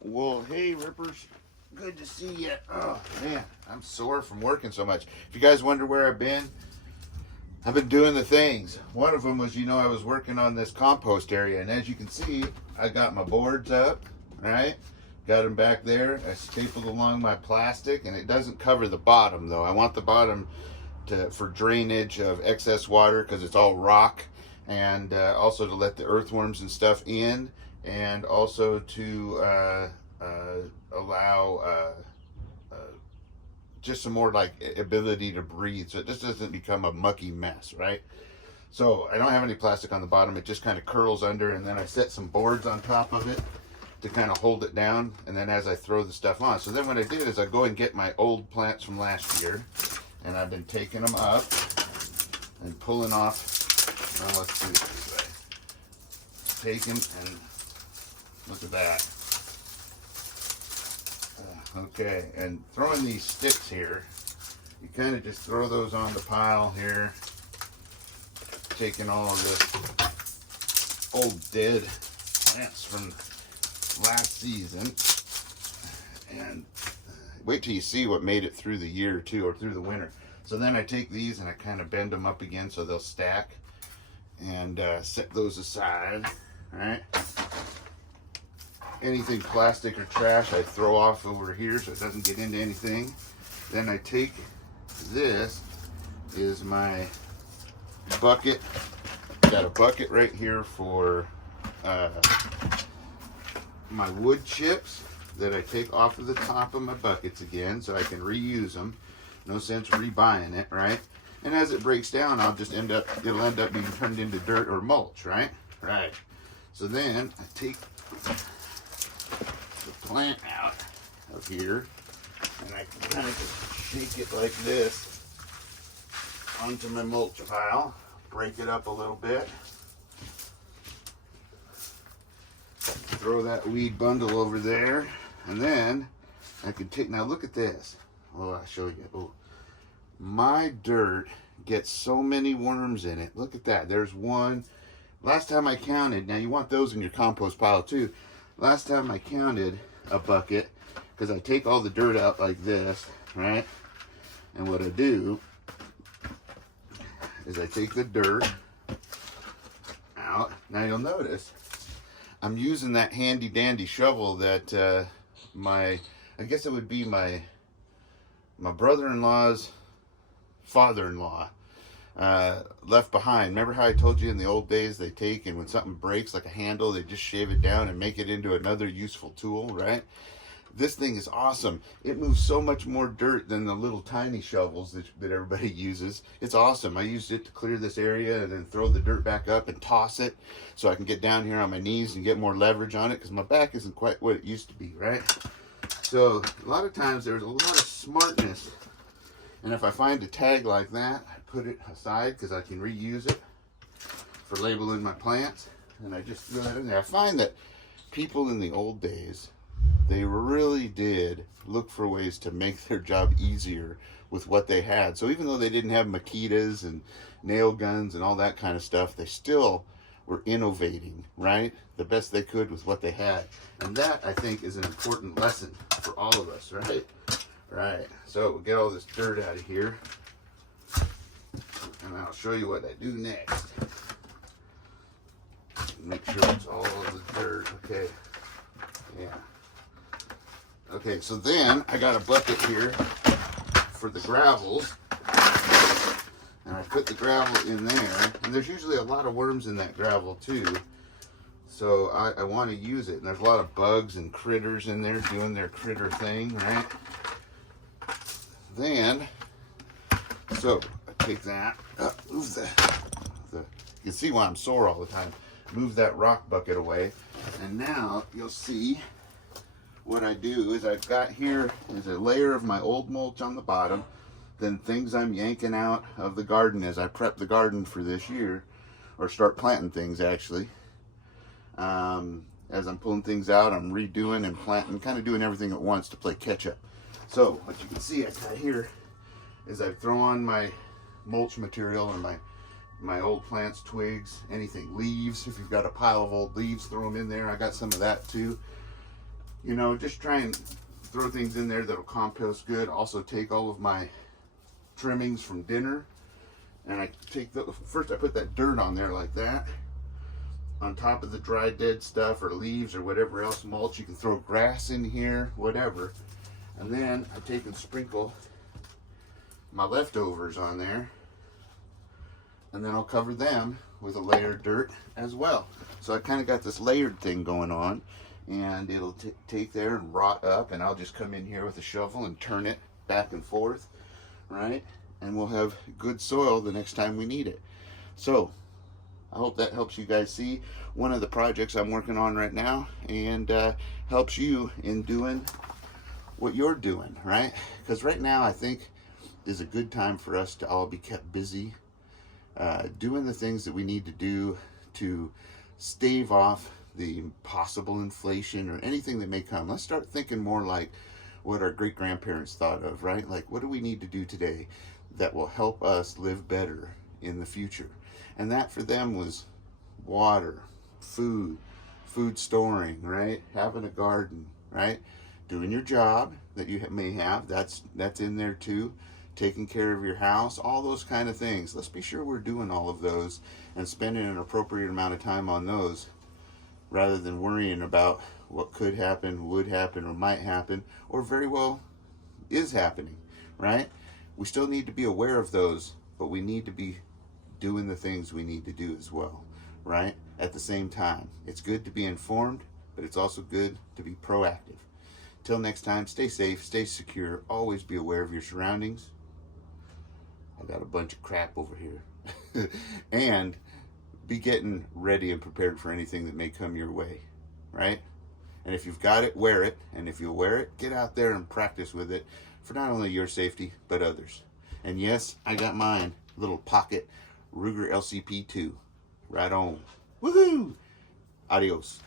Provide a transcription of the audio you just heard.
Well, hey, Rippers. Good to see you. Oh, man, I'm sore from working so much. If you guys wonder where I've been doing the things. One of them was, I was working on this compost area, and as you can see, I got my boards up, right? Got them back there. I stapled along my plastic, and it doesn't cover the bottom, though. I want the bottom for drainage of excess water because it's all rock, and also to let the earthworms and stuff in, and also to allow just some more like ability to breathe, so it just doesn't become a mucky mess, right? So I don't have any plastic on the bottom. It just kind of curls under, and then I set some boards on top of it to kind of hold it down, and then as I throw the stuff on. So then what I did is I go and get my old plants from last year, and I've been taking them up and pulling off. Well, let's do it this way. Take them, and look at that. Okay, and throwing these sticks here, you kind of just throw those on the pile here, taking all of this old dead plants from last season, and wait till you see what made it through the year too, or through the winter. So then I take these and I kind of bend them up again so they'll stack, and set those aside. All right. Anything plastic or trash I throw off over here so it doesn't get into anything. Then I take this is my bucket. Got a bucket right here for my wood chips that I take off of the top of my buckets again so I can reuse them. No sense rebuying it, right? And as it breaks down, it'll end up being turned into dirt or mulch, right? Right. So then I take the plant out of here, and I kind of just shake it like this onto my mulch pile, break it up a little bit, throw that weed bundle over there, and then I can take, now look at this. Oh, I'll show you. Oh, my dirt gets so many worms in it. Look at that. There's one. Last time I counted, now you want those in your compost pile too. Last time I counted a bucket, because I take all the dirt out like this, right? And what I do is I take the dirt out. Now you'll notice I'm using that handy dandy shovel that I guess it would be my brother-in-law's father-in-law left behind. Remember how I told you in the old days they take, and when something breaks like a handle, they just shave it down and make it into another useful tool, right? This thing is awesome. It moves so much more dirt than the little tiny shovels that everybody uses. It's awesome. I used it to clear this area and then throw the dirt back up and toss it so I can get down here on my knees and get more leverage on it, because my back isn't quite what it used to be, right? So a lot of times there's a lot of smartness, and if I find a tag like that, I put it aside because I can reuse it for labeling my plants, and I just throw that in there. I find that people in the old days, they really did look for ways to make their job easier with what they had. So even though they didn't have maquitas and nail guns and all that kind of stuff, they still were innovating, right? The best they could with what they had. And that, I think, is an important lesson for all of us, right? Right. So we'll get all this dirt out of here, and I'll show you what I do next. Make sure it's all of the dirt. Okay. Yeah. Okay, so then I got a bucket here for the gravels, and I put the gravel in there, and there's usually a lot of worms in that gravel too, so I want to use it. And there's a lot of bugs and critters in there doing their critter thing, right? Then, so I take that, move you can see why I'm sore all the time. Move that rock bucket away, and now you'll see what I do is I've got here is a layer of my old mulch on the bottom, then things I'm yanking out of the garden as I prep the garden for this year, or start planting things actually. As I'm pulling things out, I'm redoing and planting, kind of doing everything at once to play catch up. So what you can see I got here is I throw on my mulch material and my old plants, twigs, anything, leaves. If you've got a pile of old leaves, throw them in there. I got some of that too. You know, just try and throw things in there that'll compost good. Also take all of my trimmings from dinner, and I take the, first I put that dirt on there like that, on top of the dry dead stuff or leaves or whatever else, mulch. You can throw grass in here, whatever. And then I take and sprinkle my leftovers on there, and then I'll cover them with a layer of dirt as well. So I kind of got this layered thing going on, and it'll take there and rot up, and I'll just come in here with a shovel and turn it back and forth, right? And we'll have good soil the next time we need it. So I hope that helps you guys see one of the projects I'm working on right now, and helps you in doing what you're doing, right? Because right now I think is a good time for us to all be kept busy, doing the things that we need to do to stave off the possible inflation or anything that may come. Let's start thinking more like what our great grandparents thought of, right? Like, what do we need to do today that will help us live better in the future? And that for them was water, food storing, right? Having a garden, right? Doing your job that you may have, that's in there too. Taking care of your house, all those kind of things. Let's be sure we're doing all of those and spending an appropriate amount of time on those, rather than worrying about what could happen, would happen, or might happen, or very well is happening, right? We still need to be aware of those, but we need to be doing the things we need to do as well, right? At the same time, it's good to be informed, but it's also good to be proactive. Till next time, stay safe, stay secure, always be aware of your surroundings. I got a bunch of crap over here. And be getting ready and prepared for anything that may come your way, right? And if you've got it, wear it. And if you wear it, get out there and practice with it for not only your safety, but others. And yes, I got mine, little pocket Ruger LCP2. Right on. Woohoo! Adios.